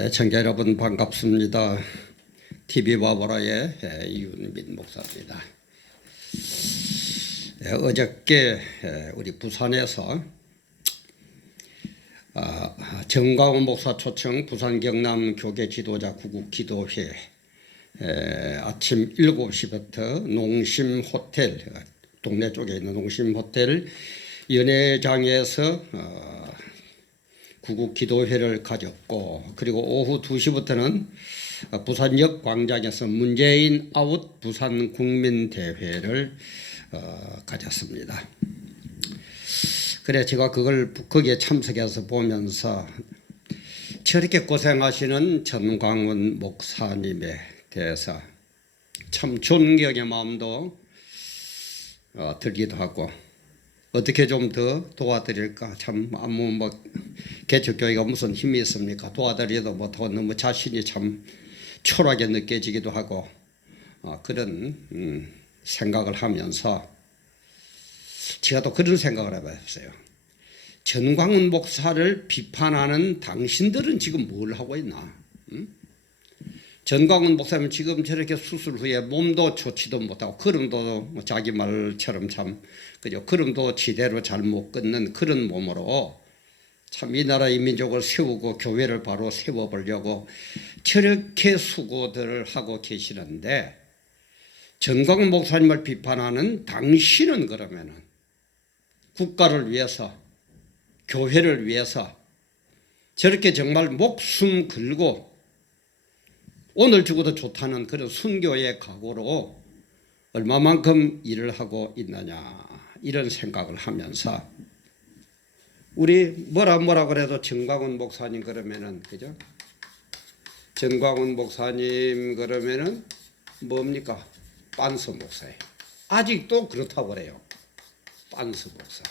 애청자 여러분 반갑습니다. TV바보라의 이윤민 목사입니다. 어저께 우리 부산에서 정광훈 목사 초청 부산 경남 교계 지도자 구국 기도회 아침 7시부터 농심 호텔, 동네 쪽에 있는 농심 호텔 연회장에서 구국 기도회를 가졌고, 그리고 오후 2시부터는 부산역 광장에서 문재인 아웃 부산 국민대회를 가졌습니다. 그래 제가 거기에 참석해서 보면서 저렇게 고생하시는 전광훈 목사님에 대해서 참 존경의 마음도 들기도 하고, 어떻게 좀 더 도와드릴까, 참 아무 개척교회가 무슨 힘이 있습니까? 도와드려도 더 너무 자신이 참 초라하게 느껴지기도 하고, 그런 생각을 하면서 제가 또 그런 생각을 해봤어요. 전광훈 목사를 비판하는 당신들은 지금 뭘 하고 있나? 전광훈 목사님 지금 저렇게 수술 후에 몸도 좋지도 못하고, 걸음도 자기 말처럼 참 그죠, 걸음도 지대로 잘 못 걷는 그런 몸으로 참 이 나라 이 민족을 세우고 교회를 바로 세워보려고 저렇게 수고들을 하고 계시는데, 전광훈 목사님을 비판하는 당신은 그러면은 국가를 위해서, 교회를 위해서 저렇게 정말 목숨 걸고 오늘 죽어도 좋다는 그런 순교의 각오로 얼마만큼 일을 하고 있느냐, 이런 생각을 하면서, 우리 뭐라 그래도 전광훈 목사님 그러면은, 그죠? 전광훈 목사님 그러면은 뭡니까? 빤스 목사예요. 아직도 그렇다고 그래요. 빤스 목사.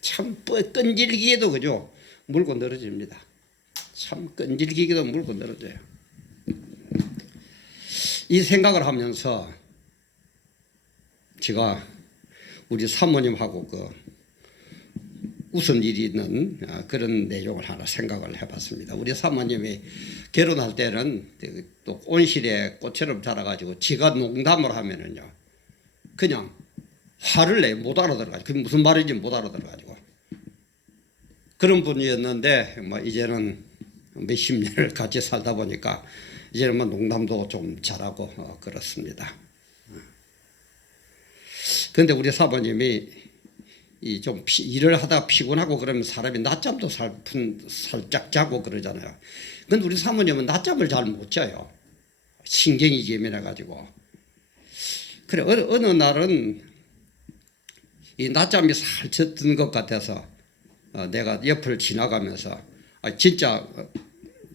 참 끈질기게도, 그죠? 물고 늘어집니다. 참 끈질기게도 물고 늘어져요. 이 생각을 하면서 제가 우리 사모님하고 무슨 일이 있는 그런 내용을 하나 생각을 해봤습니다. 우리 사모님이 결혼할 때는 또 온실에 꽃처럼 자라가지고 지가 농담을 하면은요, 그냥 화를 내 못 알아들어가지고, 그게 무슨 말인지 못 알아들어가지고 그런 분이었는데, 이제는 몇십 년을 같이 살다 보니까 이제는 농담도 좀 잘하고 그렇습니다. 그런데 우리 사모님이 좀 일을 하다 피곤하고 그러면 사람이 낮잠도 살짝 자고 그러잖아요. 근데 우리 사모님은 낮잠을 잘 못 자요. 신경이 예민해가지고. 그래, 어느 날은 이 낮잠이 살짝 든 것 같아서 내가 옆을 지나가면서 진짜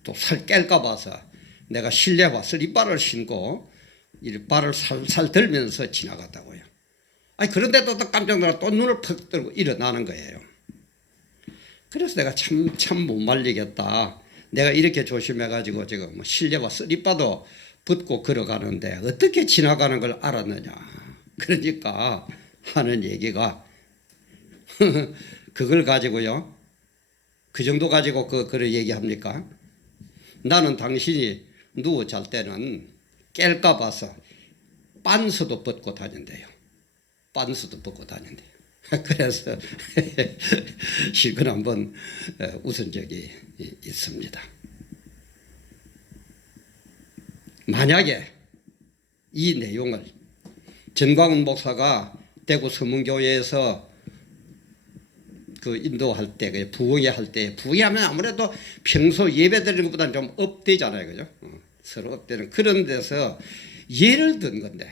또 살 깰까 봐서 내가 실내화 슬리퍼를 신고 이 발을 살살 들면서 지나갔다고요. 그런데도 또 깜짝 놀라 또 눈을 퍽 뜨고 일어나는 거예요. 그래서 내가 참 못 말리겠다. 내가 이렇게 조심해가지고 지금 실내화 슬리퍼도 벗고 걸어가는데 어떻게 지나가는 걸 알았느냐. 그러니까 하는 얘기가 그걸 가지고요, 그 정도 가지고 그런 얘기합니까? 나는 당신이 누워 잘 때는 깰까 봐서 빤스도 벗고 다닌대요. 빤스도 벗고 다닌대요. 그래서 실컷 한번 웃은 적이 있습니다. 만약에 이 내용을 전광훈 목사가 대구 서문교회에서 인도할 때, 부흥회 할 때, 부흥회하면 아무래도 평소 예배 드리는 것보다는 좀 업되잖아요, 그죠? 서로 업되는 그런 데서 예를 든 건데,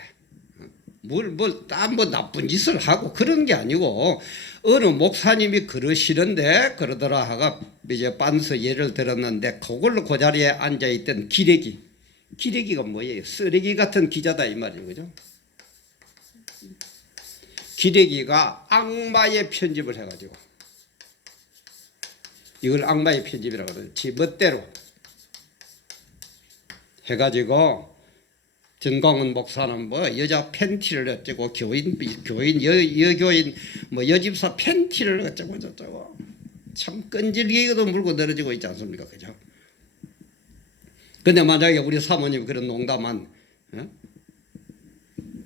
딴 나쁜 짓을 하고 그런 게 아니고, 어느 목사님이 그러시는데 그러더라 하가 이제 빤스 예를 들었는데, 그걸로 그 자리에 앉아있던 기레기가 뭐예요? 쓰레기 같은 기자다 이 말이에요, 그죠? 기레기가 악마의 편집을 해가지고, 이걸 악마의 편집이라고 그러죠. 지 멋대로 해가지고, 전광훈 목사는 여자 팬티를 어쩌고, 여교인 여집사 팬티를 어쩌고 저쩌고, 참 끈질기게도 물고 늘어지고 있지 않습니까, 그죠? 근데 만약에 우리 사모님 그런 농담한 어?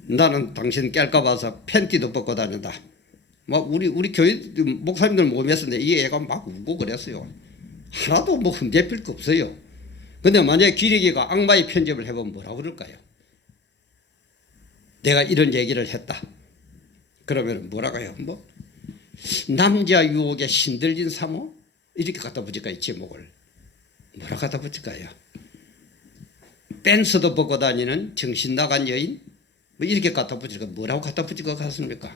나는 당신 깰까 봐서 팬티도 벗고 다닌다. 뭐 우리 교회 목사님들 모임에서 이 애가 막 울고 그랬어요. 하나도 뭐 흠잡힐 거 없어요. 근데 만약에 기레기가 악마의 편집을 해보면 뭐라고 그럴까요? 내가 이런 얘기를 했다. 그러면 뭐라고 해요? 뭐 남자 유혹에 신들린 사모? 이렇게 갖다 붙일까요? 제목을. 뭐라 갖다 붙일까요? 댄스도 벗고 다니는 정신 나간 여인? 뭐 이렇게 갖다 붙일까? 뭐라고 갖다 붙일 것 같습니까?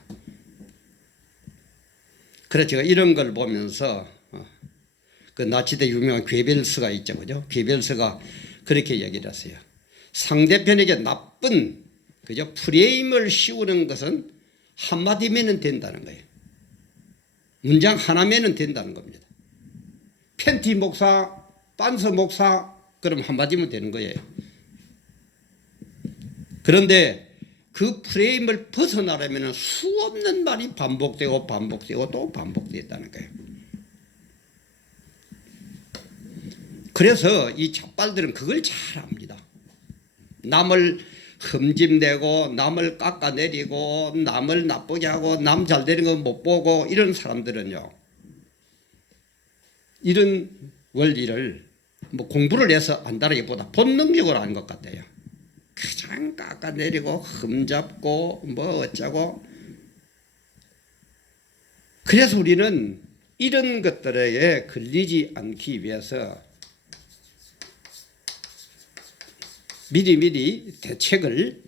그래서 제가 이런 걸 보면서 그 나치대 유명한 괴벨스가 있죠, 그죠? 괴벨스가 그렇게 얘기를 했어요. 상대편에게 나쁜 그죠? 프레임을 씌우는 것은 한마디면 된다는 거예요. 문장 하나면 된다는 겁니다. 팬티 목사, 빤스 목사, 그럼 한마디면 되는 거예요. 그런데 그 프레임을 벗어나려면 수없는 말이 반복되고 반복되고 또 반복됐다는 거예요. 그래서 이 잡발들은 그걸 잘 압니다. 남을 흠집내고 남을 깎아내리고 남을 나쁘게 하고 남 잘 되는 거 못 보고 이런 사람들은요. 이런 원리를 뭐 공부를 해서 안다라기보다 본능적으로 아는 것 같아요. 그냥 깎아내리고 흠잡고 뭐 어쩌고. 그래서 우리는 이런 것들에 걸리지 않기 위해서 미리미리 대책을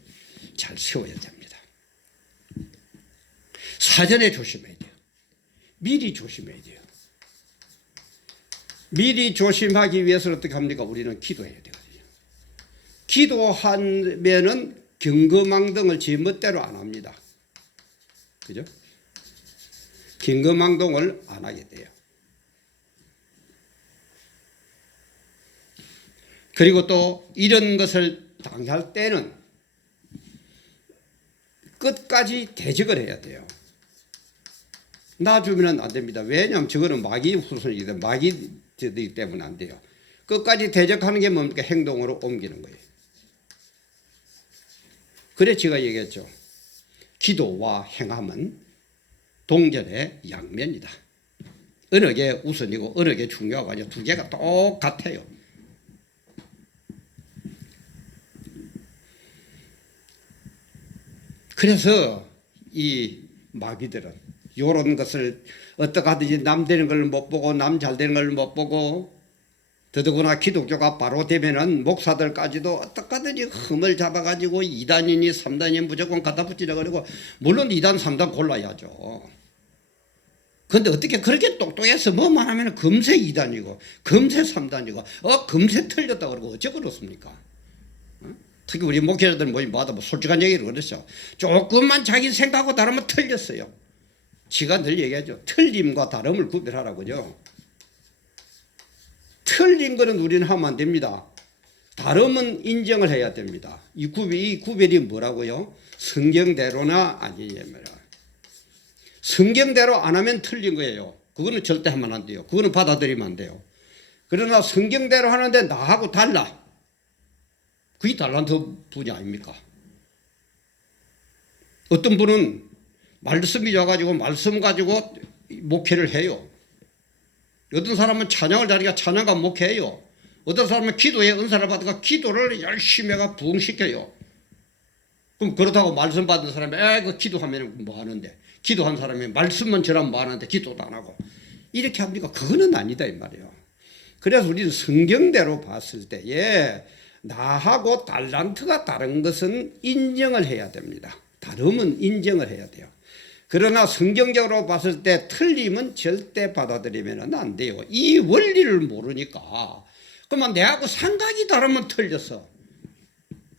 잘 세워야 됩니다. 사전에 조심해야 돼요. 미리 조심해야 돼요. 미리 조심하기 위해서는 어떻게 합니까? 우리는 기도해야 되거든요. 기도하면은 경거망동을 제 멋대로 안 합니다. 그죠? 경거망동을 안 하게 돼요. 그리고 또 이런 것을 당할 때는 끝까지 대적을 해야 돼요. 놔주면 안 됩니다. 왜냐하면 저거는 마귀 후손이기 때문에 마귀이기 때문에 안 돼요. 끝까지 대적하는 게 뭡니까? 행동으로 옮기는 거예요. 그래 제가 얘기했죠. 기도와 행함은 동전의 양면이다. 어느 게 우선이고 어느 게 중요하고 아니고 두 개가 똑같아요. 그래서 이 마귀들은 이런 것을 어떻게 하든지 남 되는 걸 못 보고 남 잘 되는 걸 못 보고 더더구나 기독교가 바로 되면은 목사들까지도 어떻게 하든지 흠을 잡아가지고 2단이니 3단이니 무조건 갖다 붙이려고 그러고 물론 2단 3단 골라야죠. 그런데 어떻게 그렇게 똑똑해서 뭐만 하면 금세 2단이고 금세 3단이고 금세 틀렸다 그러고 어째 그렇습니까? 특히 우리 목회자들 모임마다 뭐 솔직한 얘기를 그랬죠. 조금만 자기 생각하고 다르면 틀렸어요. 지가 늘 얘기하죠. 틀림과 다름을 구별하라고요. 틀린 거는 우리는 하면 안 됩니다. 다름은 인정을 해야 됩니다. 이 구별이 뭐라고요? 성경대로나 아니냐면 성경대로 안 하면 틀린 거예요. 그거는 절대 하면 안 돼요. 그거는 받아들이면 안 돼요. 그러나 성경대로 하는데 나하고 달라. 그게 달란트 분야 아닙니까? 어떤 분은 말씀이 와가지고 말씀 가지고 목회를 해요. 어떤 사람은 찬양을 잘하니까 찬양과 목회해요. 어떤 사람은 기도에 은사를 받으니까 기도를 열심히 해가 부흥시켜요. 그럼 그렇다고 말씀 받은 사람이 그 기도하면 뭐 하는데, 기도한 사람이 말씀만 전하면 뭐 하는데 기도도 안 하고 이렇게 합니까? 그거는 아니다 이 말이에요. 그래서 우리는 성경대로 봤을 때에 나하고 달란트가 다른 것은 인정을 해야 됩니다. 다름은 인정을 해야 돼요. 그러나 성경적으로 봤을 때 틀림은 절대 받아들이면 안 돼요. 이 원리를 모르니까. 그러면 내하고 생각이 다르면 틀렸어.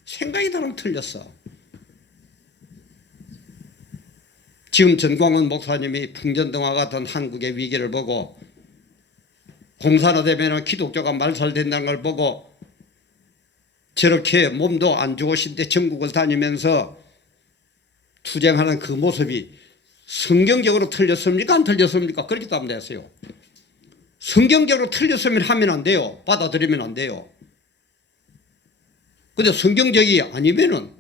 생각이 다르면 틀렸어. 지금 전광훈 목사님이 풍전등화 같은 한국의 위기를 보고 공산화 되면 기독교가 말살된다는 걸 보고 저렇게 몸도 안 좋으신데 전국을 다니면서 투쟁하는 그 모습이 성경적으로 틀렸습니까? 안 틀렸습니까? 그렇게 답변하세요. 성경적으로 틀렸으면 하면 안 돼요. 받아들이면 안 돼요. 근데 성경적이 아니면은,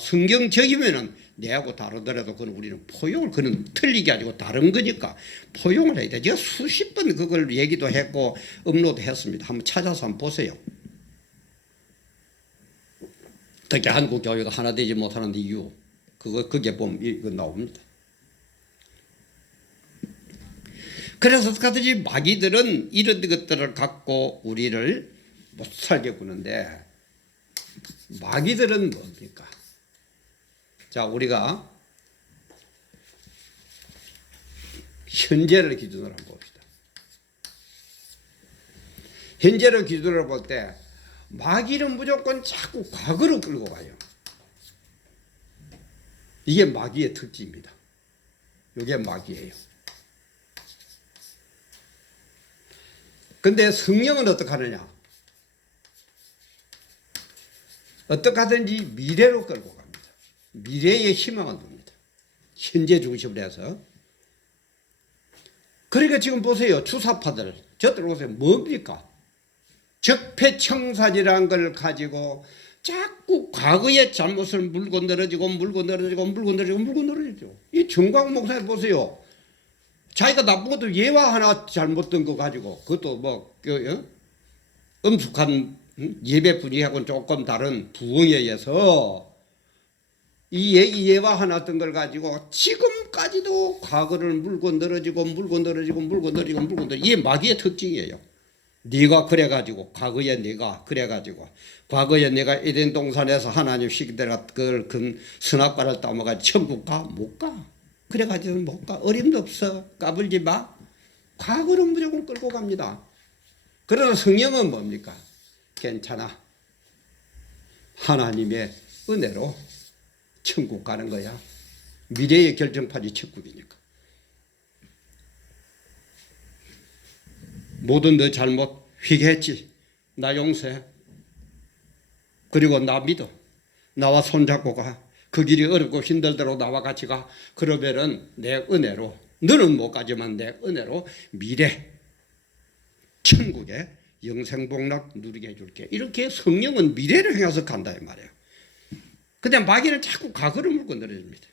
성경적이면은 내하고 다르더라도 그건 우리는 포용을, 그는 틀리게 가지고 다른 거니까 포용을 해야 돼. 제가 수십 번 그걸 얘기도 했고 업로드 했습니다. 한번 찾아서 한번 보세요. 특히 한국 교회가 하나 되지 못하는 이유, 그게 보면 이거 나옵니다. 그래서 어떡하든지 마귀들은 이런 것들을 갖고 우리를 못 살게 구는데, 마귀들은 뭡니까? 자, 우리가 현재를 기준으로 한번 봅시다. 현재를 기준으로 볼 때 마귀는 무조건 자꾸 과거로 끌고 가요. 이게 마귀의 특징입니다. 이게 마귀예요. 근데 성령은 어떻게 하느냐? 어떻게 하든지 미래로 끌고 갑니다. 미래의 희망을 둡니다. 현재 중심으로 해서. 그러니까 지금 보세요. 주사파들, 저들 보세요. 뭡니까? 적폐청산이라는 걸 가지고 자꾸 과거의 잘못을 물고 늘어지고 이 정광 목사님 보세요. 자기가 나쁜 것도 예화 하나 잘못된 거 가지고, 그것도 뭐 엄숙한 예배 분위기하고는 조금 다른 부흥에 의해서 이 예화 하나 뜬 걸 가지고 지금까지도 과거를 물고 늘어지고 이게 마귀의 특징이에요. 네가 그래가지고, 과거에 네가 그래가지고, 과거에 내가 에덴 동산에서 하나님 시키다가 그걸 선악과를 따먹어 천국 가? 못 가. 그래가지고 못 가. 어림도 없어. 까불지 마. 과거는 무조건 끌고 갑니다. 그러나 성령은 뭡니까? 괜찮아. 하나님의 은혜로 천국 가는 거야. 미래의 결정판이 천국이니까. 모든 너 잘못 회개했지. 나 용서해. 그리고 나 믿어. 나와 손잡고 가. 그 길이 어렵고 힘들도록 나와 같이 가. 그러면은 내 은혜로, 너는 못 가지만 내 은혜로 미래 천국에 영생복락 누리게 해줄게. 이렇게 성령은 미래를 향해서 간다 이 말이에요. 근데 마귀는 자꾸 과거를 물고 늘어집니다.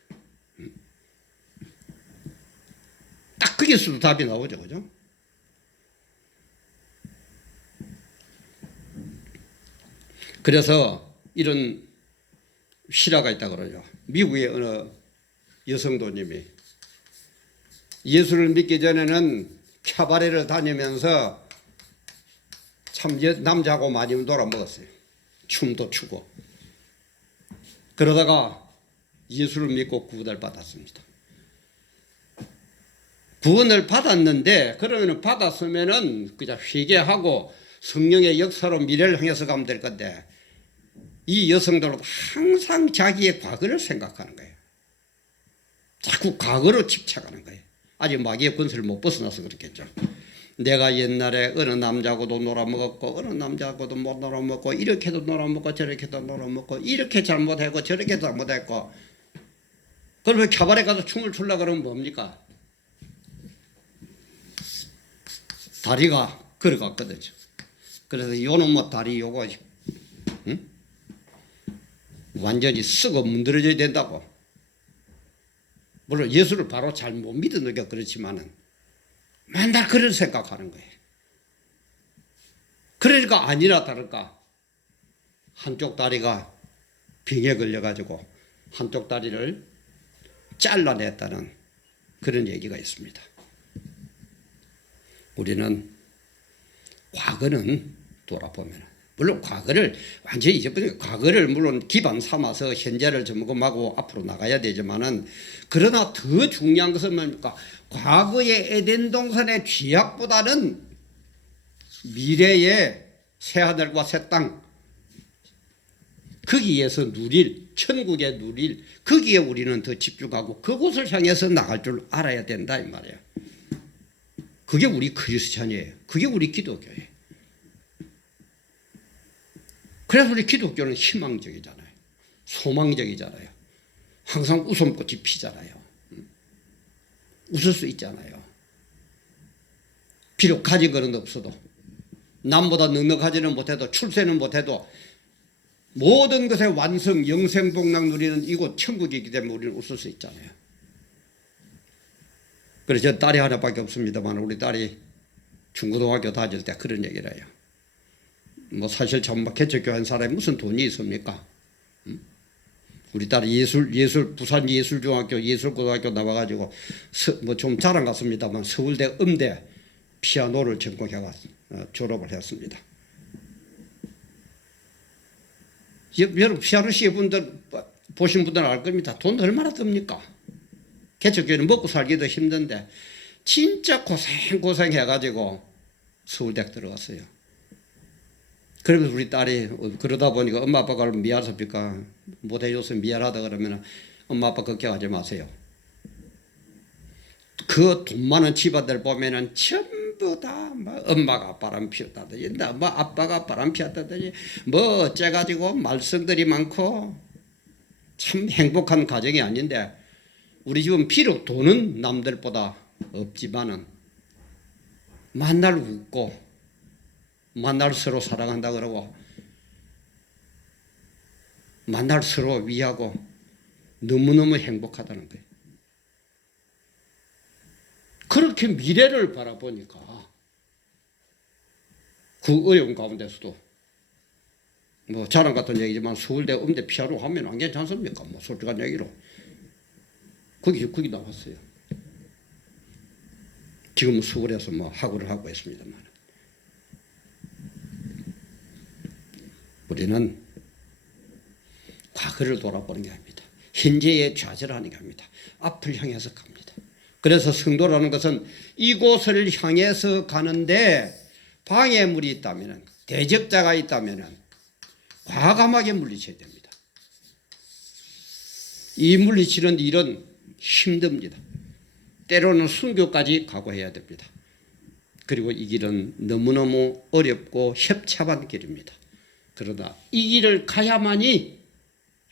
딱 거기서도 답이 나오죠, 그죠? 그래서 이런 실화가 있다 그러죠. 미국의 어느 여성도님이 예수를 믿기 전에는 캬바레를 다니면서 참 남자하고 많이 놀아먹었어요. 춤도 추고. 그러다가 예수를 믿고 구원을 받았습니다. 구원을 받았는데, 그러면 받았으면은 그냥 회개하고 성령의 역사로 미래를 향해서 가면 될 건데, 이 여성들은 항상 자기의 과거를 생각하는 거예요. 자꾸 과거로 집착하는 거예요. 아직 마귀의 권세를 못 벗어나서 그렇겠죠. 내가 옛날에 어느 남자하고도 놀아먹었고 어느 남자하고도 못 놀아먹고 이렇게도 놀아먹고 저렇게도 놀아먹고 이렇게 잘못했고 저렇게 잘못했고, 그러면 캬바레 가서 춤을 추려고 그러면 뭡니까? 다리가 걸어갔거든요. 그래서 요놈의 다리 요거 완전히 썩어 문드러져야 된다고. 물론 예수를 바로 잘 못 믿으니까 그렇지만은 맨날 그런 생각하는 거예요. 그러니까 아니나 다를까 한쪽 다리가 병에 걸려가지고 한쪽 다리를 잘라냈다는 그런 얘기가 있습니다. 우리는 과거는 돌아보면, 물론 과거를 완전히 잊어버리고, 과거를 물론 기반 삼아서 현재를 점검하고 앞으로 나가야 되지만은, 그러나 더 중요한 것은 뭡니까? 과거의 에덴 동산의 죄악보다는 미래의 새하늘과 새 땅, 거기에서 누릴, 천국에 누릴, 거기에 우리는 더 집중하고 그곳을 향해서 나갈 줄 알아야 된다 이 말이에요. 그게 우리 크리스찬이에요. 그게 우리 기독교예요. 그래서 우리 기독교는 희망적이잖아요. 소망적이잖아요. 항상 웃음꽃이 피잖아요. 웃을 수 있잖아요. 비록 가진 거는 없어도, 남보다 넉넉하지는 못해도, 출세는 못해도 모든 것의 완성, 영생복락 누리는 이곳 천국이기 때문에 우리는 웃을 수 있잖아요. 그래서 저 딸이 하나밖에 없습니다만 우리 딸이 중고등학교 다닐 때 그런 얘기를 해요. 뭐 사실 참 개척교회 사람이 무슨 돈이 있습니까? 우리 딸이 부산 예술중학교 예술고등학교 나와가지고 뭐 좀 자랑 같습니다만 서울대 음대 피아노를 전공해가 졸업을 했습니다. 여러분 피아노 시분들 보신 분들은 알 겁니다. 돈 얼마나 듭니까? 개척교회는 먹고 살기도 힘든데 진짜 고생해가지고 서울대 들어갔어요. 그러면서 우리 딸이 그러다 보니까 엄마 아빠가 미안합니까? 못해줘서 미안하다 그러면 엄마 아빠 걱정하지 마세요. 그 돈 많은 집안들 보면은 전부 다 뭐 엄마가 바람 피웠다든지 뭐 아빠가 바람 피웠다든지 뭐 어째가지고 말썽들이 많고 참 행복한 가정이 아닌데 우리 집은 비록 돈은 남들보다 없지만은 만날 웃고 만날 서로 사랑한다 그러고 만날 서로 위하고 너무너무 행복하다는 거예요. 그렇게 미래를 바라보니까 그 어려운 가운데서도 뭐 자랑 같은 얘기지만 서울대 음대 피아노 하면 안 괜찮습니까? 뭐 솔직한 얘기로 거기 나왔어요. 지금 서울에서 뭐 학원을 하고 있습니다만 우리는 과거를 돌아보는 게 아닙니다. 현재에 좌절하는 게 아닙니다. 앞을 향해서 갑니다. 그래서 성도라는 것은 이곳을 향해서 가는데 방해물이 있다면 대적자가 있다면 과감하게 물리쳐야 됩니다. 이 물리치는 일은 힘듭니다. 때로는 순교까지 각오해야 됩니다. 그리고 이 길은 너무너무 어렵고 협잡한 길입니다. 그러나 이 길을 가야만이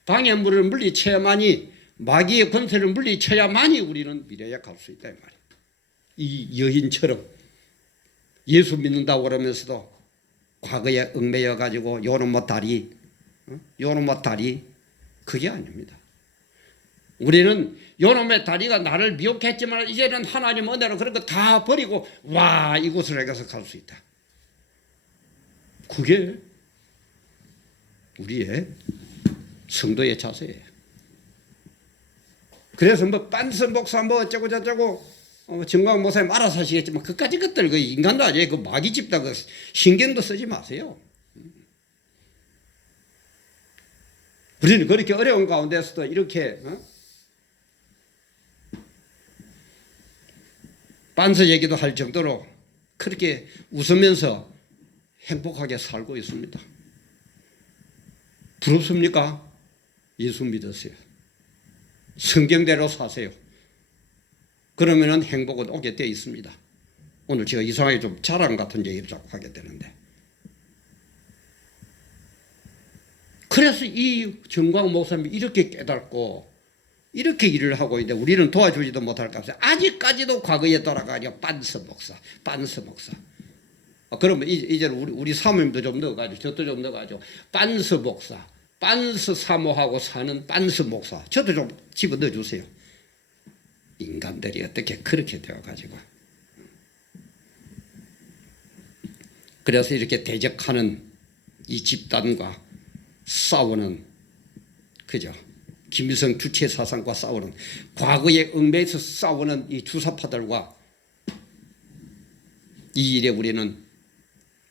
방해물을 물리쳐야만이 마귀의 권세를 물리쳐야만이 우리는 미래에 갈 수 있다 이 말이에요. 이 여인처럼 예수 믿는다고 그러면서도 과거에 얽매여 가지고 요놈의 다리 그게 아닙니다. 우리는 요놈의 다리가 나를 미혹했지만 이제는 하나님 은혜로 그런 거 다 버리고 와 이곳을 향해서 갈 수 있다. 그게 우리의 성도의 자세예요. 그래서 뭐 빤스 목사 뭐 어쩌고 저쩌고 정광 목사님 알아서 하시겠지만 그까지 것들 그 인간도 아니에요. 그 마귀 집다 그 신경도 쓰지 마세요. 우리는 그렇게 어려운 가운데서도 이렇게 빤스 얘기도 할 정도로 그렇게 웃으면서 행복하게 살고 있습니다. 부럽습니까? 예수 믿으세요. 성경대로 사세요. 그러면 행복은 오게 되어 있습니다. 오늘 제가 이상하게 좀 자랑 같은 얘기를 자꾸 하게 되는데 그래서 이 정광 목사님이 이렇게 깨닫고 이렇게 일을 하고 있는데 우리는 도와주지도 못할 것 같아요. 아직까지도 과거에 돌아가려 빤스 목사. 그러면 이제는 우리 사모님도 좀 넣어가지고 저도 좀 넣어가지고 빤스 목사, 빤스 사모하고 사는 빤스 목사 저도 좀 집어넣어 주세요. 인간들이 어떻게 그렇게 되어가지고 그래서 이렇게 대적하는 이 집단과 싸우는 그죠? 김일성 주체 사상과 싸우는 과거의 얽매에서 싸우는 이 주사파들과 이 일에 우리는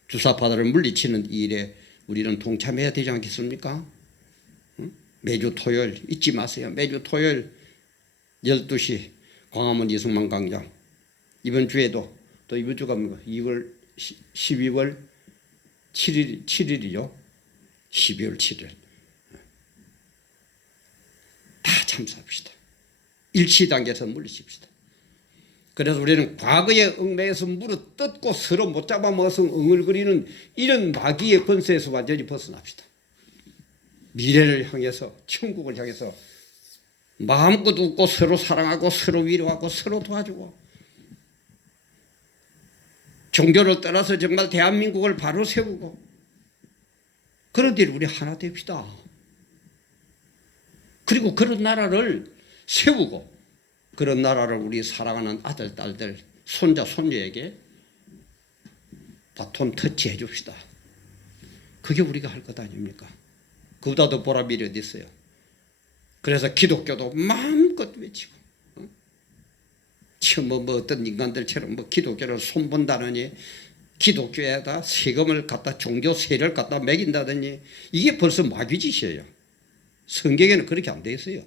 주사파들을 물리치는 이 일에 우리는 동참해야 되지 않겠습니까? 매주 토요일 잊지 마세요. 매주 토요일 12시 광화문 이승만 광장 이번 주에도 또 이번 주가 12월 7일이죠. 12월 7일 다 참석합시다. 일치단계에서 물리칩시다. 그래서 우리는 과거의 얽매에서 무릎 뜯고 서로 못 잡아먹어서 엉을거리는 이런 마귀의 권세에서 완전히 벗어납시다. 미래를 향해서 천국을 향해서 마음껏 웃고 서로 사랑하고 서로 위로하고 서로 도와주고 종교를 떠나서 정말 대한민국을 바로 세우고 그런데 우리 하나 됩시다. 그리고 그런 나라를 세우고 그런 나라를 우리 사랑하는 아들, 딸들, 손자, 손녀에게 바톤 터치해 줍시다. 그게 우리가 할 것 아닙니까? 그보다 더 보람이 어디 있어요? 그래서 기독교도 마음껏 외치고, 뭐 어떤 인간들처럼 뭐 기독교를 손본다느니 기독교에다 세금을 갖다 종교 세를 갖다 매긴다더니 이게 벌써 마귀짓이에요. 성경에는 그렇게 안 돼 있어요.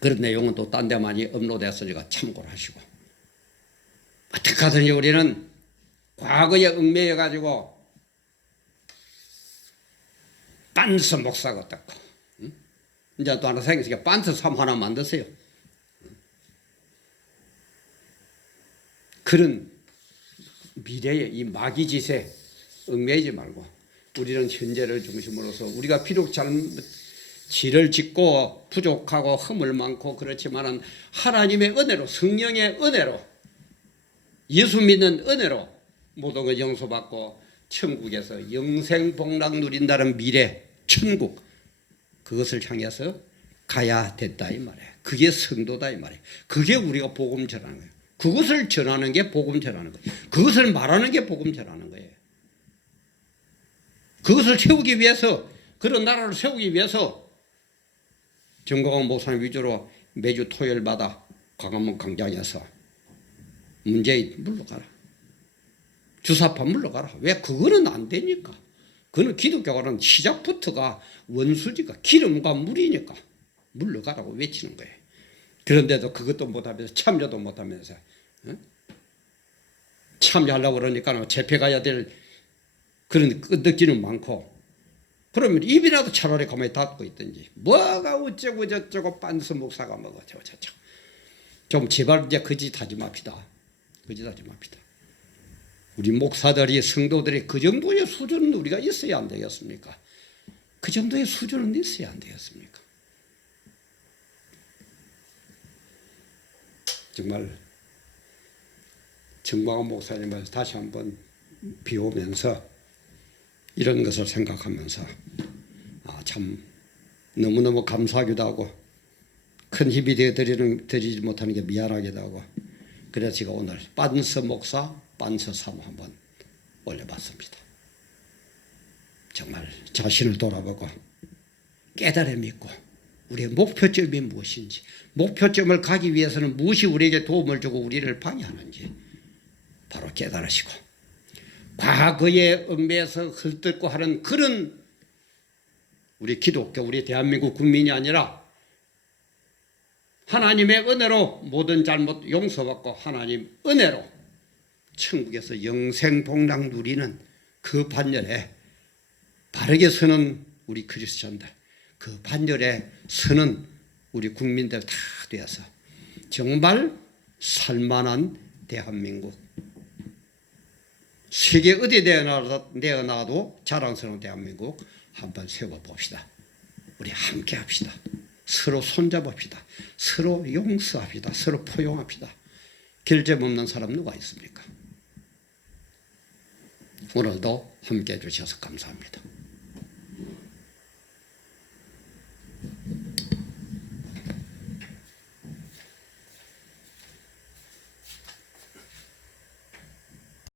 그런 내용은 또 딴 데 많이 업로드했으니까 참고를 하시고, 어떻게 하든지 우리는 과거에 얽매여 가지고 빤스 목사가 어떻고, 이제 또 하나 생겼으니까 빤스 삶 하나 만드세요. 그런 미래의 이 마귀짓에 얽매이지 말고 우리는 현재를 중심으로서 우리가 비록 지를 짓고 부족하고 허물 많고 그렇지만은 하나님의 은혜로, 성령의 은혜로, 예수 믿는 은혜로 모든 걸 용서받고 천국에서 영생 복락 누린다는 미래 천국, 그것을 향해서 가야 된다 이 말이에요. 그게 성도다 이 말이에요. 그게 우리가 복음 전하는 거예요. 그것을 전하는 게 복음 전하는 거예요. 그것을 말하는 게 복음 전하는 거예요. 그것을 세우기 위해서, 그런 나라를 세우기 위해서 정광훈 목사님 위주로 매주 토요일마다 광화문 광장에서 문재인 물러가라, 주사파 물러가라. 왜? 그거는 안 되니까. 그거는 기독교는 시작부터가 원수지가 기름과 물이니까 물러가라고 외치는 거예요. 그런데도 그것도 못하면서 참여도 못하면서 참여하려고 그러니까 재패가야 될 그런 끄덕지는 많고, 그러면 입이라도 차라리 가만히 닫고 있든지, 뭐가 어쩌고 저쩌고 빤스 목사가 뭐가 어쩌고 저쩌고. 좀 제발 이제 거짓하지 맙시다. 거짓하지 맙시다. 우리 목사들이, 성도들이 그 정도의 수준은 우리가 있어야 안 되겠습니까? 그 정도의 수준은 있어야 안 되겠습니까? 정말 정광훈 목사님을 다시 한번 비우면서 이런 것을 생각하면서 참 너무너무 감사하기도 하고 큰 힘이 되어드리지 못하는 게 미안하기도 하고, 그래서 제가 오늘 빤스 목사 빤스 3 한번 올려봤습니다. 정말 자신을 돌아보고 깨달음이 있고 우리의 목표점이 무엇인지, 목표점을 가기 위해서는 무엇이 우리에게 도움을 주고 우리를 방해하는지 바로 깨달으시고, 과거에 얽매여서 헐뜯고 하는 그런 우리 기독교, 우리 대한민국 국민이 아니라 하나님의 은혜로 모든 잘못 용서받고 하나님 은혜로 천국에서 영생 복락 누리는 그 반열에 바르게 서는 우리 크리스천들, 그 반열에 서는 우리 국민들 다 되어서 정말 살만한 대한민국, 세계 어디 내어놔도 자랑스러운 대한민국 한번 세워봅시다. 우리 함께 합시다. 서로 손잡읍시다. 서로 용서합시다. 서로 포용합시다. 결점 없는 사람 누가 있습니까? 오늘도 함께 해주셔서 감사합니다.